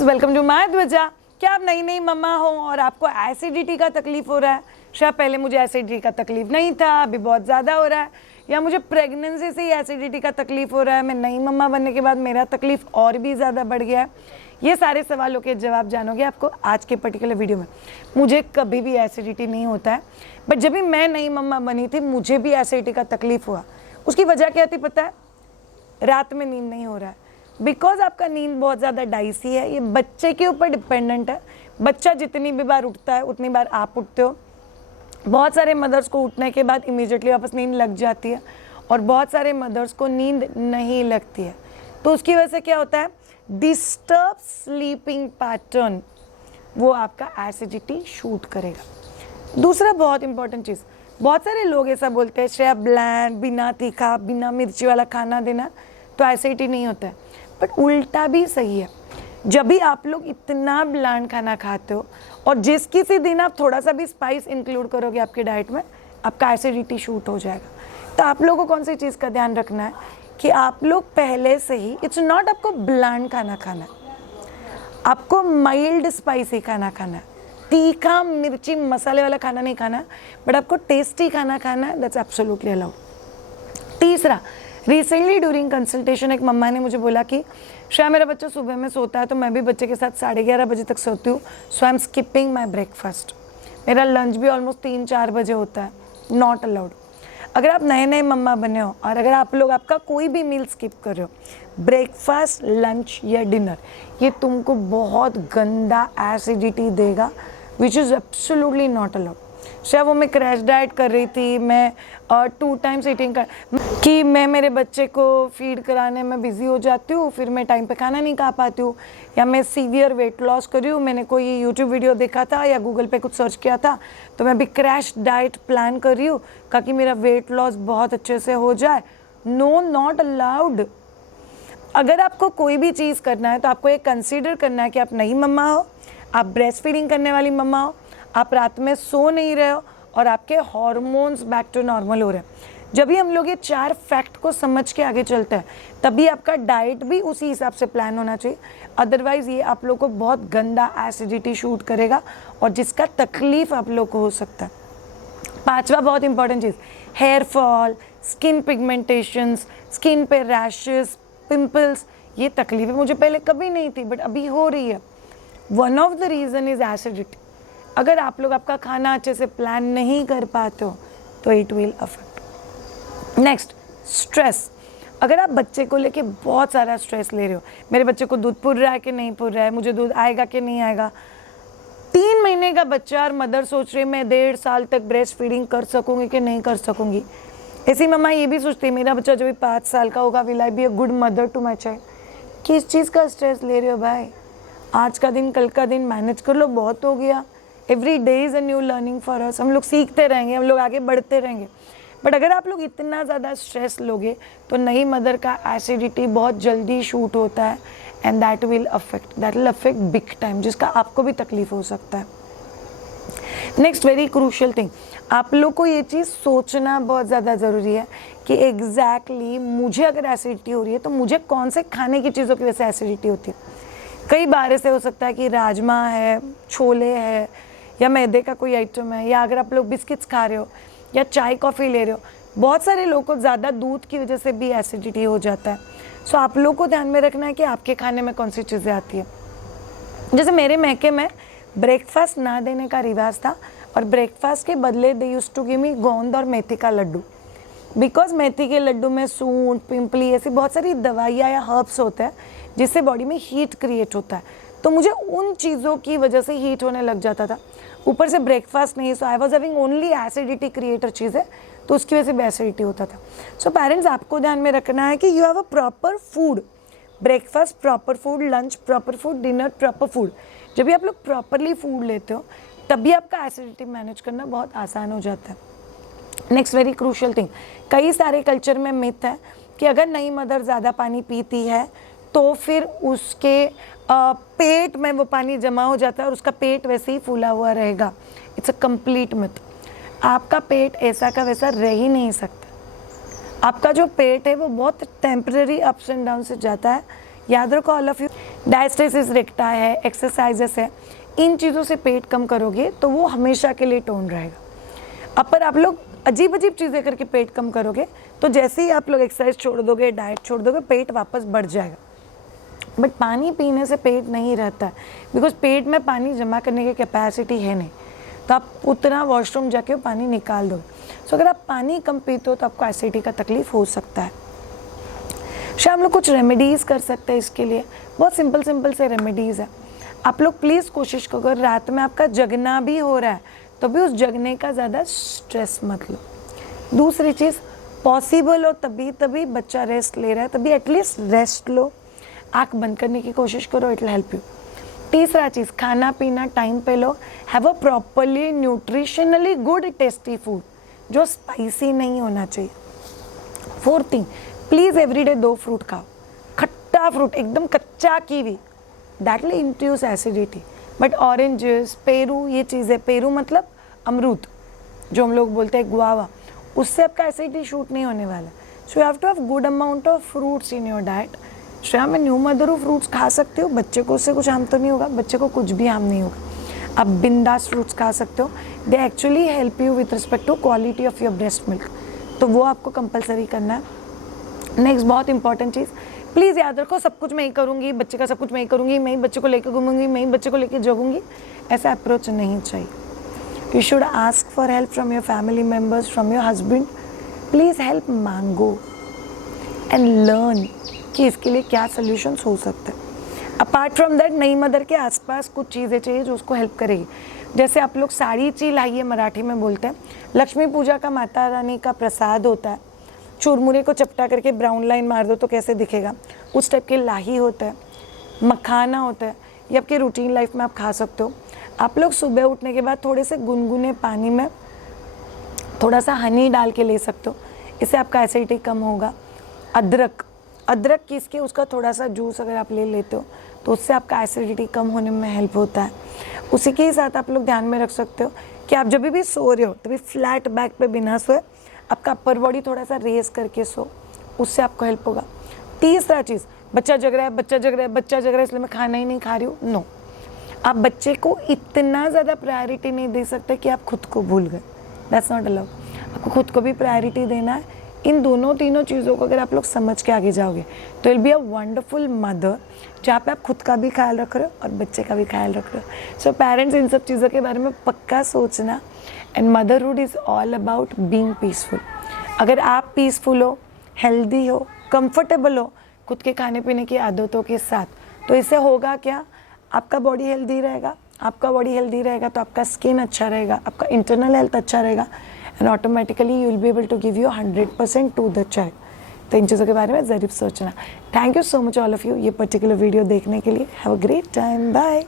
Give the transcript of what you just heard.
Friends, welcome to my ध्वजा। क्या आप नई नई मम्मा हो और आपको एसिडिटी का तकलीफ हो रहा है? शायद पहले मुझे एसिडिटी का तकलीफ नहीं था, अभी बहुत ज़्यादा हो रहा है, या मुझे प्रेगनेंसी से ही एसिडिटी का तकलीफ हो रहा है, मैं नई मम्मा बनने के बाद मेरा तकलीफ और भी ज़्यादा बढ़ गया है। ये सारे सवालों के जवाब जानोगे आपको आज के पर्टिकुलर वीडियो में। मुझे कभी भी एसिडिटी नहीं होता है, बट जब भी मैं नई मम्मा बनी थी मुझे भी एसिडिटी का तकलीफ हुआ। उसकी वजह क्या थी पता है? रात में नींद नहीं हो रहा है, बिकॉज आपका नींद बहुत ज़्यादा डाइसी है। ये बच्चे के ऊपर डिपेंडेंट है। बच्चा जितनी भी बार उठता है उतनी बार आप उठते हो। बहुत सारे मदर्स को उठने के बाद इमीडिएटली वापस नींद लग जाती है और बहुत सारे मदर्स को नींद नहीं लगती है। तो उसकी वजह से क्या होता है? डिस्टर्ब स्लीपिंग पैटर्न, वो आपका एसिडिटी शूट करेगा। दूसरा बहुत इंपॉर्टेंट चीज़, बहुत सारे लोग ऐसा बोलते हैं श्रेया ब्लैंड, बिना तीखा, बिना मिर्ची वाला खाना देना तो एसिडिटी नहीं होता है, बट उल्टा भी सही है। जब भी आप लोग इतना ब्लैंड खाना खाते हो और जिस किसी दिन आप थोड़ा सा भी स्पाइस इंक्लूड करोगे आपके डाइट में, आपका एसिडिटी शूट हो जाएगा। तो आप लोगों को कौन सी चीज़ का ध्यान रखना है कि आप लोग पहले से ही, इट्स नॉट आपको ब्लैंड खाना खाना है, आपको माइल्ड स्पाइसी खाना खाना है। तीखा मिर्ची मसाले वाला खाना नहीं खाना, बट आपको टेस्टी खाना खाना है, दैट्स एब्सोल्युटली अलाउड। तीसरा, रिसेंटली ड्यूरिंग कंसल्टेशन एक मम्मा ने मुझे बोला कि शायद मेरा बच्चा सुबह में सोता है तो मैं भी बच्चे के साथ 11:30 बजे तक सोती हूँ, so I am skipping my breakfast. मेरा लंच भी ऑलमोस्ट 3-4 बजे होता है, नॉट अलाउड। अगर आप नए नए मम्मा बने हो और अगर आप लोग आपका कोई भी मील स्किप कर रहे हो, ब्रेकफास्ट, लंच या डिनर, ये तुमको बहुत गंदा एसिडिटी देगा, which is absolutely not allowed. शायद वो मैं क्रैश डाइट कर रही थी, मैं 2 टाइम्स ईटिंग कर कि मैं मेरे बच्चे को फीड कराने में बिज़ी हो जाती हूँ, फिर मैं टाइम पे खाना नहीं खा पाती हूँ, या मैं सीवियर वेट लॉस कर रही हूँ, मैंने कोई यूट्यूब वीडियो देखा था या गूगल पे कुछ सर्च किया था तो मैं भी क्रैश डाइट प्लान कर रही हूँ ताकि मेरा वेट लॉस बहुत अच्छे से हो जाए। No, not allowed. अगर आपको कोई भी चीज़ करना है तो आपको ये कंसिडर करना है कि आप नई मम्मा हो, आप ब्रेस्ट फीडिंग करने वाली मम्मा हो, आप रात में सो नहीं रहे हो और आपके हार्मोन्स बैक टू नॉर्मल हो रहे हैं। जब भी हम लोग ये 4 फैक्ट को समझ के आगे चलते हैं तभी आपका डाइट भी उसी हिसाब से प्लान होना चाहिए। अदरवाइज ये आप लोग को बहुत गंदा एसिडिटी शूट करेगा और जिसका तकलीफ आप लोग को हो सकता है। 5वां बहुत इंपॉर्टेंट चीज़, hair fall, skin pigmentations, skin पे रैशेस, पिंपल्स, ये तकलीफें मुझे पहले कभी नहीं थी बट अभी हो रही है। One of the reason is acidity. अगर आप लोग आपका खाना अच्छे से प्लान नहीं कर पाते हो तो it will affect. Next, stress. अगर आप बच्चे को लेके बहुत सारा स्ट्रेस ले रहे हो, मेरे बच्चे को दूध पुर रहा है कि नहीं पुर रहा है, मुझे दूध आएगा कि नहीं आएगा। 3 महीने का बच्चा और मदर सोच रही है मैं 1.5 साल तक ब्रेस्ट फीडिंग कर सकूंगी कि नहीं कर सकूंगी। ऐसी मम्मा ये भी सोचती है मेरा बच्चा जब भी 5 साल का होगा, will I be a good mother to my child. किस चीज़ का स्ट्रेस ले रहे हो भाई? आज का दिन कल का दिन मैनेज कर लो, बहुत हो गया। Every day is a new learning for us. हम लोग सीखते रहेंगे, हम लोग आगे बढ़ते रहेंगे। बट अगर आप लोग इतना ज़्यादा स्ट्रेस लोगे तो नई मदर का एसिडिटी बहुत जल्दी शूट होता है and that will affect big time, जिसका आपको भी तकलीफ हो सकता है। नेक्स्ट वेरी क्रूशियल थिंग, आप लोग को ये चीज़ सोचना बहुत ज़्यादा ज़रूरी है कि एग्जैक्टली मुझे अगर एसिडिटी हो रही है तो मुझे कौन से खाने की चीज़ों की वजह से एसिडिटी होती है। कई बार ऐसे हो सकता है कि राजमा है, छोले है, या मैदे का कोई आइटम है, या अगर आप लोग बिस्किट्स खा रहे हो या चाय कॉफ़ी ले रहे हो। बहुत सारे लोगों को ज़्यादा दूध की वजह से भी एसिडिटी हो जाता है। सो आप लोग को ध्यान में रखना है कि आपके खाने में कौन सी चीज़ें आती है। जैसे मेरे मैके में ब्रेकफास्ट ना देने का रिवाज था और ब्रेकफास्ट के बदले they used to give me गोंद और मेथी का लड्डू, बिकॉज मेथी के लड्डू में सूंठ, पिंपली, ऐसी बहुत सारी दवाइयाँ या हर्ब्स होते हैं जिससे बॉडी में हीट क्रिएट होता है। तो मुझे उन चीज़ों की वजह से हीट होने लग जाता था। ऊपर से ब्रेकफास्ट नहीं, so I was having only acidity creator चीज़ें, तो उसकी वजह से भी एसिडिटी होता था। सो पेरेंट्स, आपको ध्यान में रखना है कि you have a proper food, breakfast proper food, lunch proper food, dinner proper food. जब भी आप लोग प्रॉपरली फूड लेते हो तभी आपका एसिडिटी मैनेज करना बहुत आसान हो जाता है। नेक्स्ट वेरी क्रूशियल थिंग, कई सारे कल्चर में मिथ है कि अगर नई मदर ज़्यादा पानी पीती है तो फिर उसके पेट में वो पानी जमा हो जाता है और उसका पेट वैसे ही फूला हुआ रहेगा। It's a complete myth. आपका पेट ऐसा का वैसा रह ही नहीं सकता। आपका जो पेट है वो बहुत टेम्पररी अप्स एंड डाउन से जाता है। याद रखो ऑल ऑफ यू, डायस्टेसिस रेक्टा है, एक्सरसाइजेस है, इन चीज़ों से पेट कम करोगे तो वो हमेशा के लिए टोन रहेगा। अब पर आप लोग अजीब अजीब चीज़ें करके पेट कम करोगे तो जैसे ही आप लोग एक्सरसाइज छोड़ दोगे, डाइट छोड़ दोगे, पेट वापस बढ़ जाएगा। बट पानी पीने से पेट नहीं रहता है, बिकॉज पेट में पानी जमा करने की कैपेसिटी है नहीं, तो आप उतना वॉशरूम जाके पानी निकाल दो। सो अगर आप पानी कम पीते हो तो आपको एसिडिटी का तकलीफ हो सकता है। शाम लोग कुछ रेमेडीज़ कर सकते हैं इसके लिए, बहुत सिंपल से रेमेडीज़ है। आप लोग प्लीज़ कोशिश करो, अगर रात में आपका जगना भी हो रहा है तो भी उस जगने का ज़्यादा स्ट्रेस मत लो। दूसरी चीज़, पॉसिबल हो तभी बच्चा रेस्ट ले रहा है तभी एटलीस्ट रेस्ट लो, आँख बंद करने की कोशिश करो, इट विल हेल्प यू। तीसरा चीज़, खाना पीना टाइम पे लो, have a properly nutritionally good tasty food जो स्पाइसी नहीं होना चाहिए। Fourth thing, please everyday 2 fruit खाओ, खट्टा फ्रूट, एकदम कच्चा kiwi, that will induce acidity. But oranges, पेरू, ये चीज़ें, पेरू मतलब अमरूद जो हम लोग बोलते हैं गुआवा, उससे आपका एसिडिटी शूट नहीं होने वाला। So you have to have good amount of fruits in your diet. Shreya, मैं न्यू मदर हूँ, फ्रूट्स खा सकते हो, बच्चे को उससे कुछ हार्म तो नहीं होगा, बच्चे को कुछ भी हार्म नहीं होगा। आप बिंदास फ्रूट्स खा सकते हो, they actually help you with respect to quality of your breast milk, तो वो आपको कंपलसरी करना है। नेक्स्ट बहुत इंपॉर्टेंट चीज़, प्लीज़ याद रखो, सब कुछ मैं ही करूँगी, बच्चे का सब कुछ मैं ही करूँगी, मैं ही बच्चे को लेकर घूमूंगी, मैं ही बच्चे को लेकर जगूंगी, ऐसा अप्रोच नहीं चाहिए। You should ask for help from your family members, from your husband, please help मांगो एंड लर्न कि इसके लिए क्या सोल्यूशंस हो सकते हैं। अपार्ट फ्रॉम दैट, नई मदर के आसपास कुछ चीज़ें चाहिए जो उसको हेल्प करेगी। जैसे आप लोग साड़ी ची लाइए, मराठी में बोलते हैं, लक्ष्मी पूजा का माता रानी का प्रसाद होता है, चुरमुरे को चपटा करके ब्राउन लाइन मार दो तो कैसे दिखेगा, उस टाइप के लाही होता है, मखाना होता है, ये आपके रूटीन लाइफ में आप खा सकते हो। आप लोग सुबह उठने के बाद थोड़े से गुनगुने पानी में थोड़ा सा हनी डाल के ले सकते हो, इससे आपका एसिडिटी कम होगा। अदरक किस के, उसका थोड़ा सा जूस अगर आप ले लेते हो तो उससे आपका एसिडिटी कम होने में हेल्प होता है। उसी के ही साथ आप लोग ध्यान में रख सकते हो कि आप जब भी सो रहे हो तभी फ्लैट बैक पे बिना सोए आपका अपर बॉडी थोड़ा सा रेस करके सो, उससे आपको हेल्प होगा। तीसरा चीज़, बच्चा जग रहा है इसलिए मैं खाना ही नहीं खा रही हूँ, नो। आप बच्चे को इतना ज़्यादा प्रायोरिटी नहीं दे सकते कि आप खुद को भूल गए, दैट्स नॉट अलाउड। आपको खुद को भी प्रायोरिटी देना है। इन दोनों तीनों चीज़ों को अगर आप लोग समझ के आगे जाओगे तो will be a wonderful mother, जहाँ पे आप खुद का भी ख्याल रख रहे हो और बच्चे का भी ख्याल रख रहे हो। सो पेरेंट्स, इन सब चीज़ों के बारे में पक्का सोचना। And motherhood is all about being peaceful. अगर आप पीसफुल हो, हेल्दी हो, कंफर्टेबल हो खुद के खाने पीने की आदतों के साथ, तो इससे होगा क्या, आपका बॉडी हेल्दी रहेगा, आपका बॉडी हेल्दी रहेगा तो आपका स्किन अच्छा रहेगा, आपका इंटरनल हेल्थ अच्छा रहेगा, and automatically you will be able to give you 100% to the child. तो इन चीज़ों के बारे में ज़रूर सोचना। Thank you so much all of you ये पर्टिकुलर वीडियो देखने के लिए। Have a great time, bye.